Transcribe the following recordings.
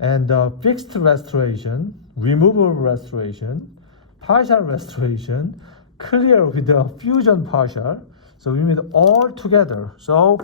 and fixed restoration, removable restoration, partial restoration, clear with the fusion partial. So we need all together. So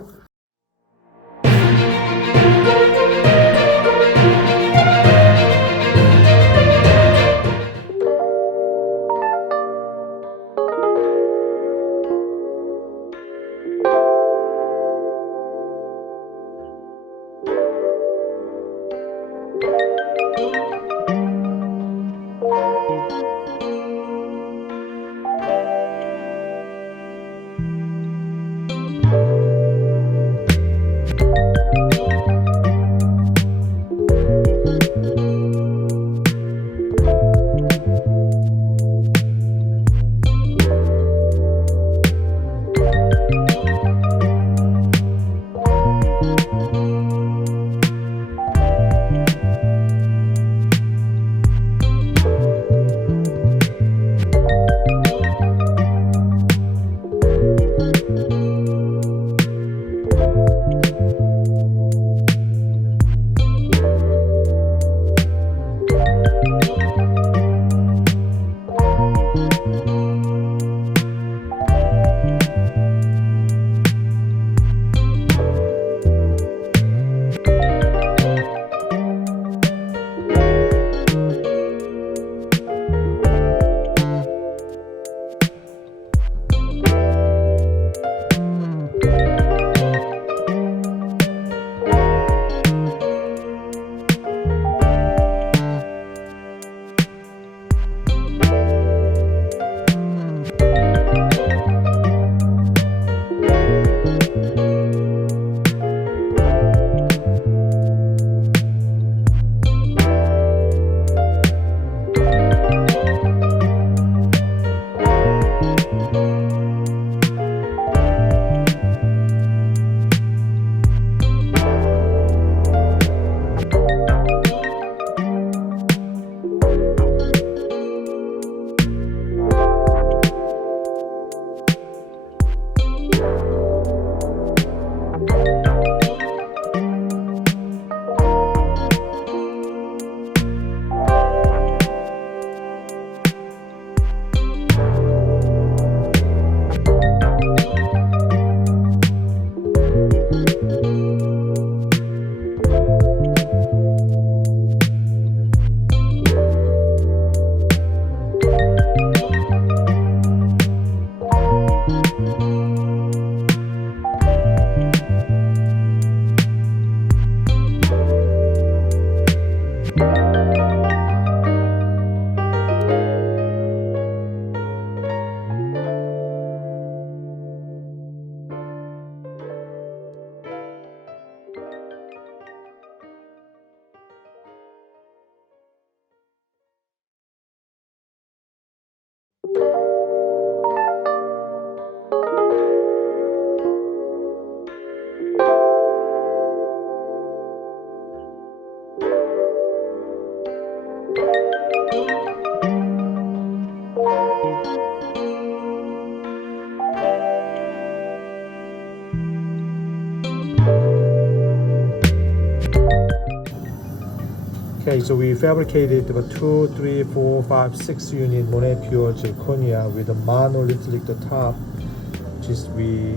okay, so we fabricated about 2, 3, 4, 5, 6 unit Monet Pure zirconia with a monolithic the top, which is we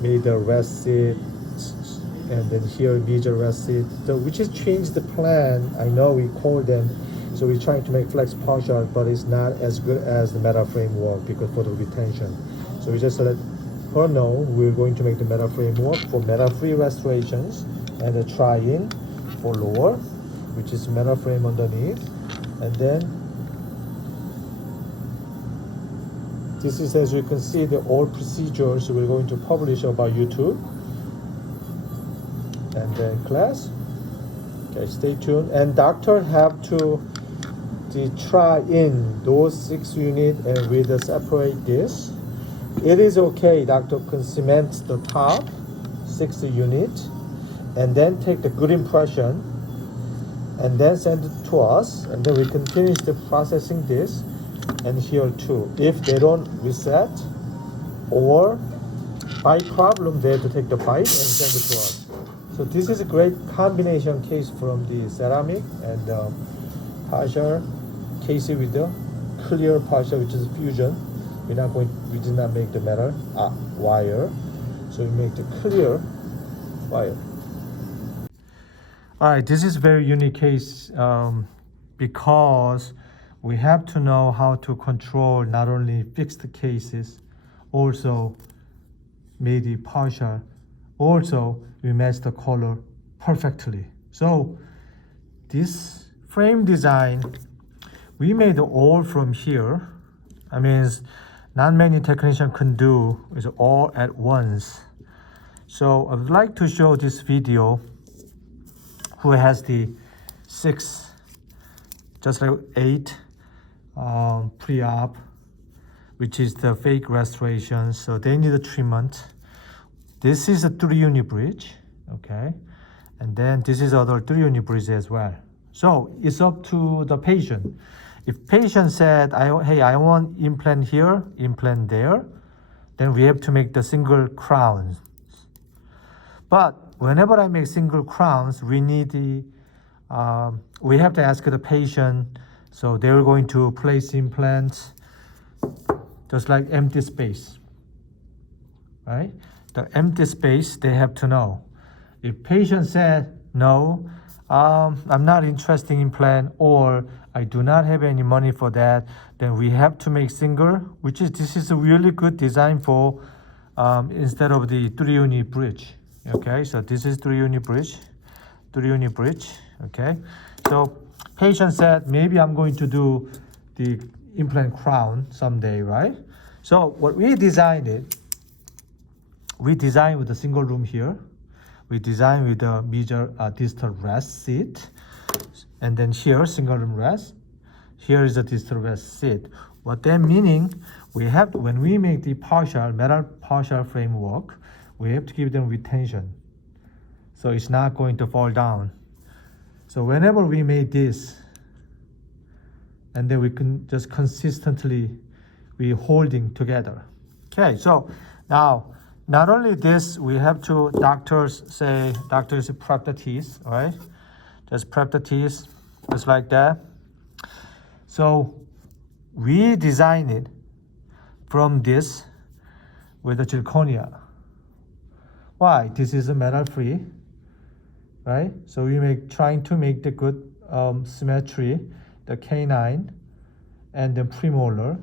made the rest seat, and then here major rest seat. So we just changed the plan. I know we called them, so we're trying to make flex partial, but it's not as good as the metal framework because for the retention. So we just let her know we're going to make the metal framework for metal free restorations and a try-in for lower, which is metal frame underneath, and then this is, as you can see, the old procedures we're going to publish about YouTube and then class. Okay, stay tuned. And doctor have to try in those 6 units and we separate this. It is okay, doctor can cement the top 6 unit and then take the good impression and then send it to us, and then we continue the processing this and here too. If they don't reset or by problem, they have to take the bite and send it to us. So this is a great combination case from the ceramic and partial case with the clear partial, which is fusion. We did not make the metal wire, so we make the clear wire. All right, this is very unique case because we have to know how to control not only fixed cases, also made it partial. Also, we match the color perfectly. So this frame design, we made all from here. I mean, not many technicians can do is all at once. So I would like to show this video who has the 6, just like 8 pre-op, which is the fake restoration. So they need a treatment. This is a 3-unit bridge, okay? And then this is other 3-unit bridge as well. So it's up to the patient. If patient said, hey, I want implant here, implant there, then we have to make the single crowns. But whenever I make single crowns, we need we have to ask the patient. So they're going to place implants, just like empty space, right? The empty space, they have to know. If patient said, no, I'm not interested in implant, or I do not have any money for that, then we have to make single, this is a really good design for instead of the 3-unit bridge. Okay, so this is 3-unit bridge, okay? So patient said, maybe I'm going to do the implant crown someday, right? So what we designed with a single room here. We designed with a major distal rest seat. And then here, single room rest. Here is a distal rest seat. What that meaning, when we make the metal partial framework, we have to give them retention. So it's not going to fall down. So whenever we make this, and then we can just consistently be holding together. Okay, so now, not only this, we have to, doctors prep the teeth, all right? Just prep the teeth, just like that. So we design it from this with the zirconia. Why? This is a metal free, right? So we trying to make the good symmetry, the canine and the premolar.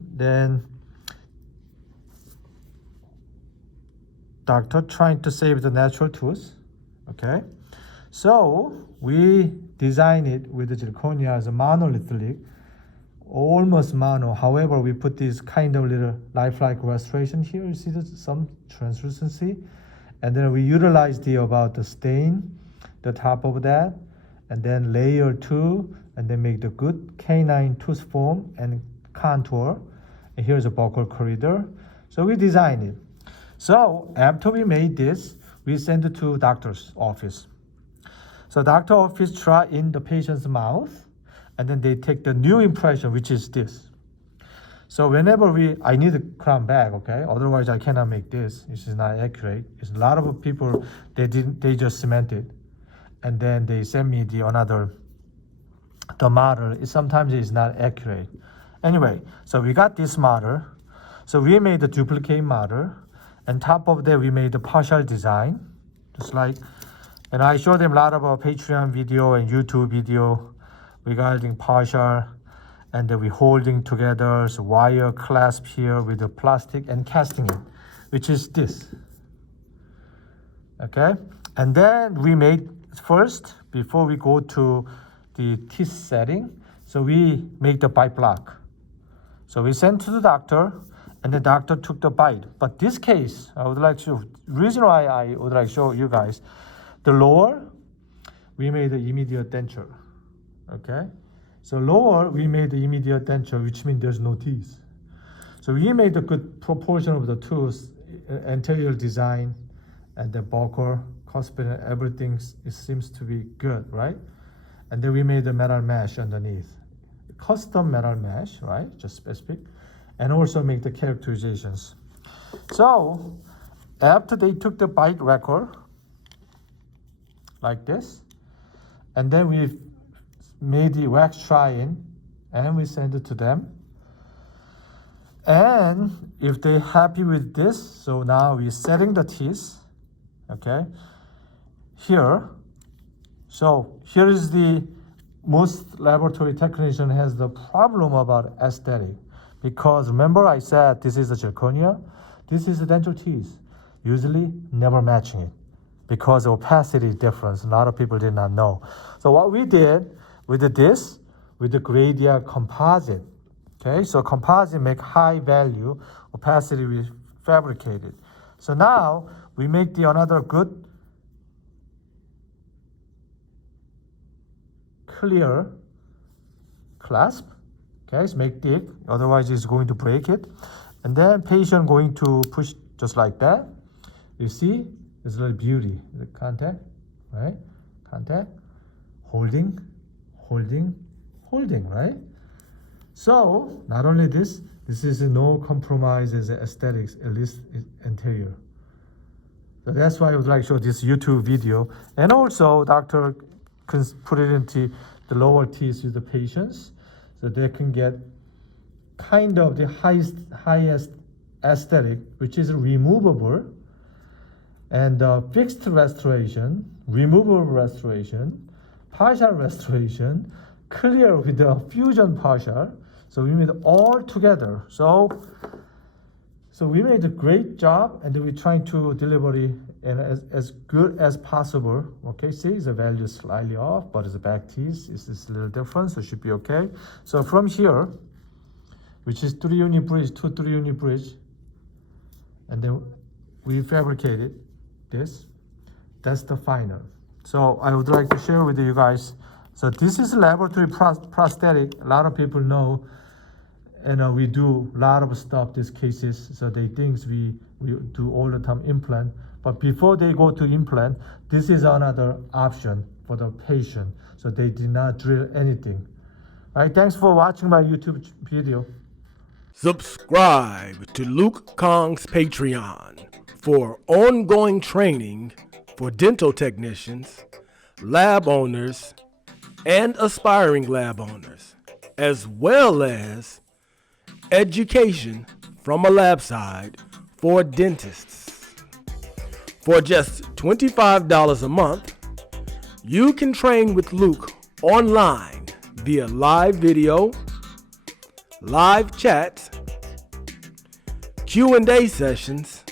Then doctor trying to save the natural tooth, okay? So we design it with the zirconia as a monolithic, almost mono. However, we put this kind of little lifelike restoration here. You see some translucency, and then we utilize about the stain, the top of that, and then layer 2, and then make the good canine tooth form and contour. And here's a buccal corridor. So we design it. So after we made this, we send it to doctor's office. So doctor office try in the patient's mouth, and then they take the new impression, which is this. So whenever I need a crown back, okay? Otherwise I cannot make this. This is not accurate. It's a lot of people, they just cement it. And then they send me the model. Sometimes it's not accurate. Anyway, so we got this model. So we made the duplicate model. And top of that, we made the partial design, just like, and I showed them a lot of Patreon video and YouTube video regarding partial, and then we holding together, so wire clasp here with the plastic and casting it, which is this. Okay, and then we made first, before we go to the teeth setting, so we make the bite block. So we sent to the doctor, and the doctor took the bite. But this case, reason why I would like to show you guys, the lower, we made the immediate denture, okay? So lower, we made the immediate denture, which means there's no teeth. So we made a good proportion of the tooth, anterior design, and the buccal, cuspid, and everything, it seems to be good, right? And then we made the metal mesh underneath. Custom metal mesh, right, just specific. And also make the characterizations. So after they took the bite record, like this. And then we made the wax try-in and we send it to them. And if they're happy with this, so now we're setting the teeth, okay, here. So here is the most laboratory technician has the problem about aesthetic, because remember I said this is a zirconia, this is a dental teeth, usually never matching it because of opacity difference. A lot of people did not know. So what we did with this, with the Gradia composite, okay, so composite make high value, opacity we fabricated. So now we make the another good clear clasp, okay, so make thick, otherwise it's going to break it. And then patient going to push just like that. You see, it's a little beauty, the contact, right? Contact, holding, holding, holding, right? So not only this is no compromise as aesthetics, at least interior. So that's why I would like to show this YouTube video. And also doctor can put it into the lower teeth with the patients so they can get kind of the highest aesthetic, which is removable, and fixed restoration, removable restoration, partial restoration, clear with the fusion partial. So we made all together. So we made a great job, and we're trying to deliver it in as good as possible. Okay, see, the value is slightly off, but the back teeth is a little different, so it should be okay. So from here, which is 3-unit bridge, 2 3-unit bridge, and then we fabricated this. That's the final. So I would like to share with you guys. So this is laboratory prosthetic. A lot of people know, and we do a lot of stuff these cases. So they think we do all the time implant. But before they go to implant, this is another option for the patient. So they did not drill anything. All right, thanks for watching my YouTube video. Subscribe to Luke Kahn's Patreon for ongoing training for dental technicians, lab owners, and aspiring lab owners, as well as education from a lab side for dentists. For just $25 a month, you can train with Luke online via live video, live chats, Q&A sessions,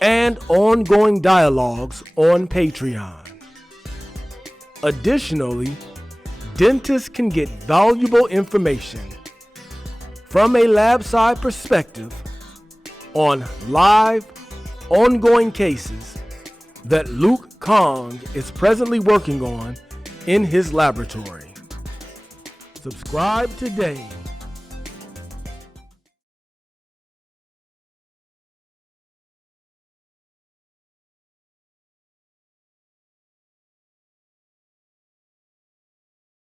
and ongoing dialogues on Patreon. Additionally, dentists can get valuable information from a lab side perspective on live, ongoing cases that Luke Kahng is presently working on in his laboratory. Subscribe today